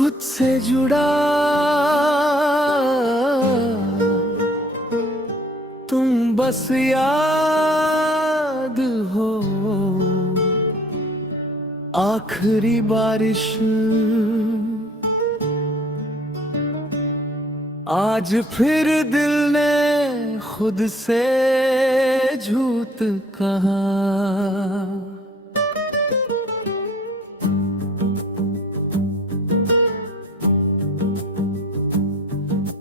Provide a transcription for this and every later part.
खुद से जुड़ा तुम बस याद हो। आखिरी बारिश आज फिर दिल ने खुद से झूठ कहा।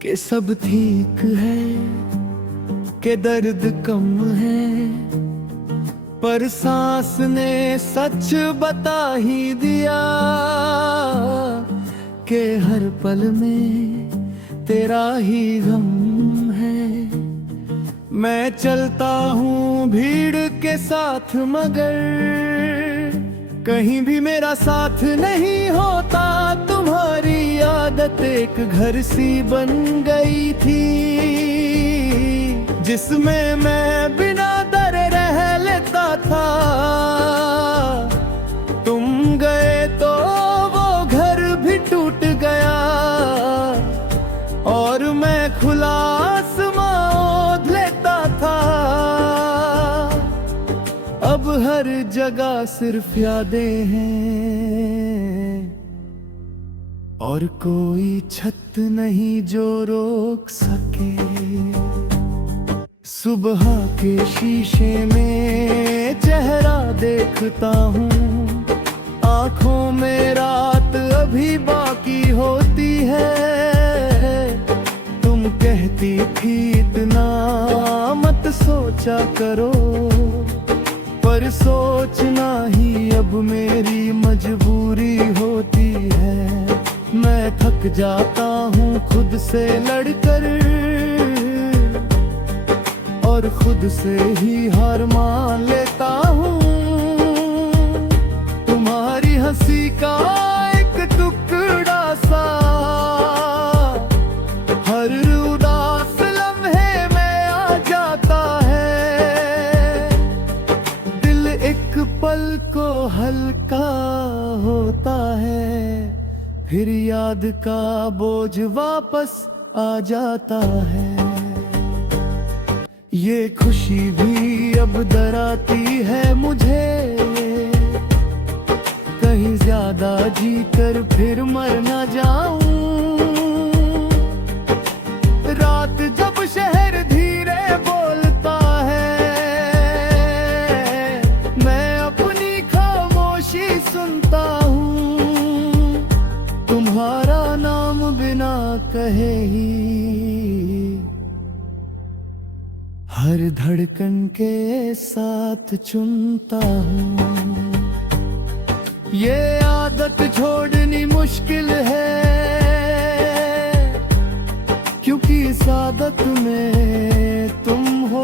कि सब ठीक है, कि दर्द कम है, पर सांस ने सच बता ही दिया कि हर पल में तेरा ही गम है। मैं चलता हूँ भीड़ के साथ मगर कहीं भी मेरा साथ नहीं होता। तुम्हारी आदत एक घर सी बन गई थी जिसमें मैं बिना डरे रह लेता था। तुम गए तो वो घर भी टूट गया और मैं खुला आसमां ओढ़ लेता था। अब हर जगह सिर्फ यादें हैं और कोई छत नहीं जो रोक सके। सुबह के शीशे में चेहरा देखता हूँ, आँखों में रात अभी बाकी होती है। तुम कहती थी इतना मत सोचा करो, पर सोचना ही अब मेरी मजबूरी होती है। मैं थक जाता हूँ खुद से लड़कर और खुद से ही हार मान लेता हूँ। तुम्हारी हंसी का एक टुकड़ा सा हर उदास लम्हे में आ जाता है। दिल एक पल को हल्का होता है, फिर याद का बोझ वापस आ जाता है। ये खुशी भी अब डराती है मुझे, कहीं ज्यादा जी कर फिर मर ना जाऊं। रात जब शहर धीरे बोलता है, मैं अपनी खामोशी सुनता हूँ। तुम्हारा नाम बिना कहे ही हर धड़कन के साथ चुनता हूँ। ये आदत छोड़नी मुश्किल है क्योंकि इस आदत में तुम हो।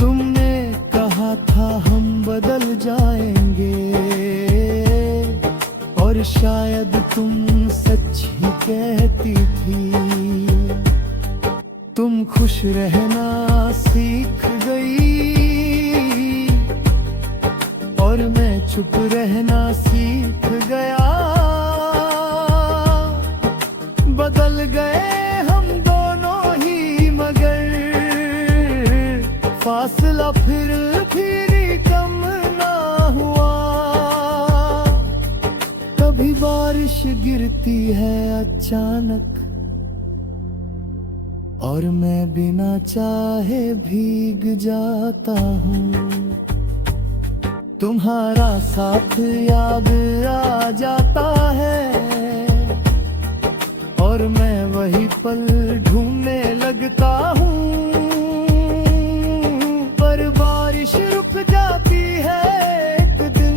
तुमने कहा था हम बदल जाएंगे और शायद तुम सच ही कहती थी। तुम खुश रहना सीख गई और मैं चुप रहना सीख गया। बदल गए हम दोनों ही मगर फासला फिर भी कम ना हुआ। कभी बारिश गिरती है अचानक और मैं बिना चाहे भीग जाता हूँ। तुम्हारा साथ याद आ जाता है और मैं वही पल ढूंढने लगता हूँ। पर बारिश रुक जाती है एक दिन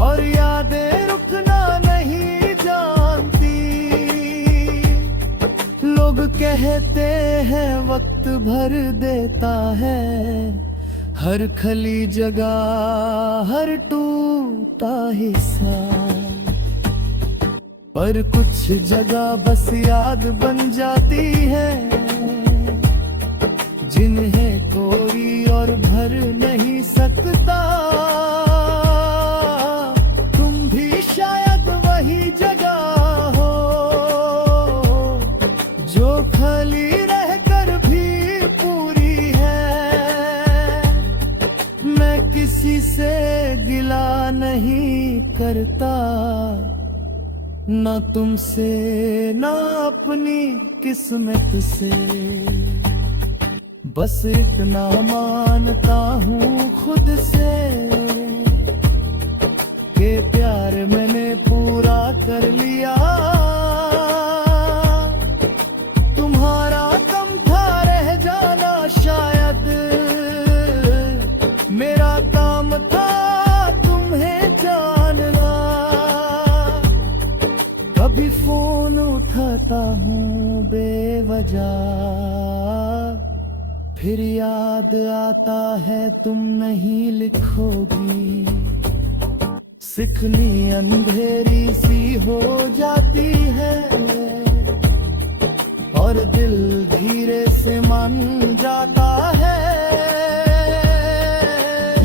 और यादें रुकना नहीं जानती। लोग कहते हैं वक्त भर देता है हर खली जगह, हर टूटा हिस्सा। पर कुछ जगह बस याद बन जाती है जिन्हें कोई और भर नहीं सकता। किसी से गिला नहीं करता, ना तुमसे ना अपनी किस्मत से। बस इतना मानता हूँ खुद से कि प्यार मैंने पूरा कर लिया। तुम्हारा कम था रह जाना शायद, मेरा काम था तुम्हें जानना। कभी फोन उठाता हूँ बेवजह, फिर याद आता है तुम नहीं लिखोगी। सिकनी अंधेरी सी हो जाती है और दिल धीरे से मान जाता है।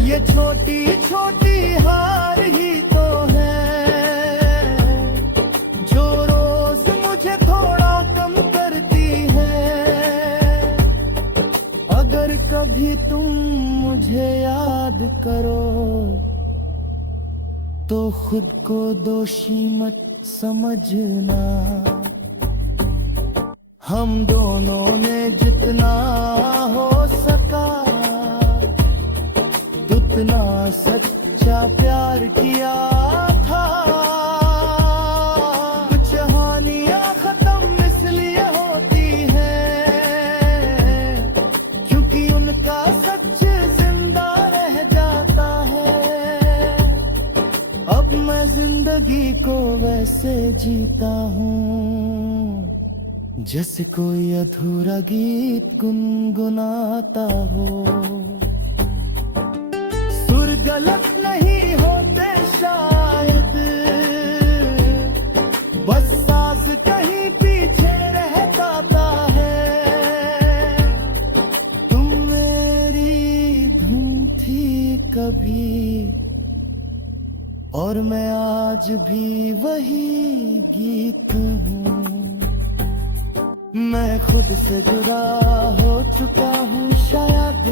ये छोटी छोटी हार ही तो है जो रोज मुझे थोड़ा कम करती है। अगर कभी तुम मुझे याद करो तो खुद को दोषी मत समझना। हम दोनों ने जितना हो सका उतना सच्चा प्यार किया था। कुछ कहानियां खत्म इसलिए होती हैं क्योंकि उनका सच जिंदा रह जाता है। अब मैं जिंदगी को वैसे जीता हूँ जैसे कोई अधूरा गीत गुनगुनाता हो। सुर गलत नहीं होते शायद, बस साज कहीं पीछे रह जाता है। तुम मेरी धुन थी कभी और मैं आज भी वही गीत हूँ। मैं खुद से जुदा हो चुका हूँ शायद,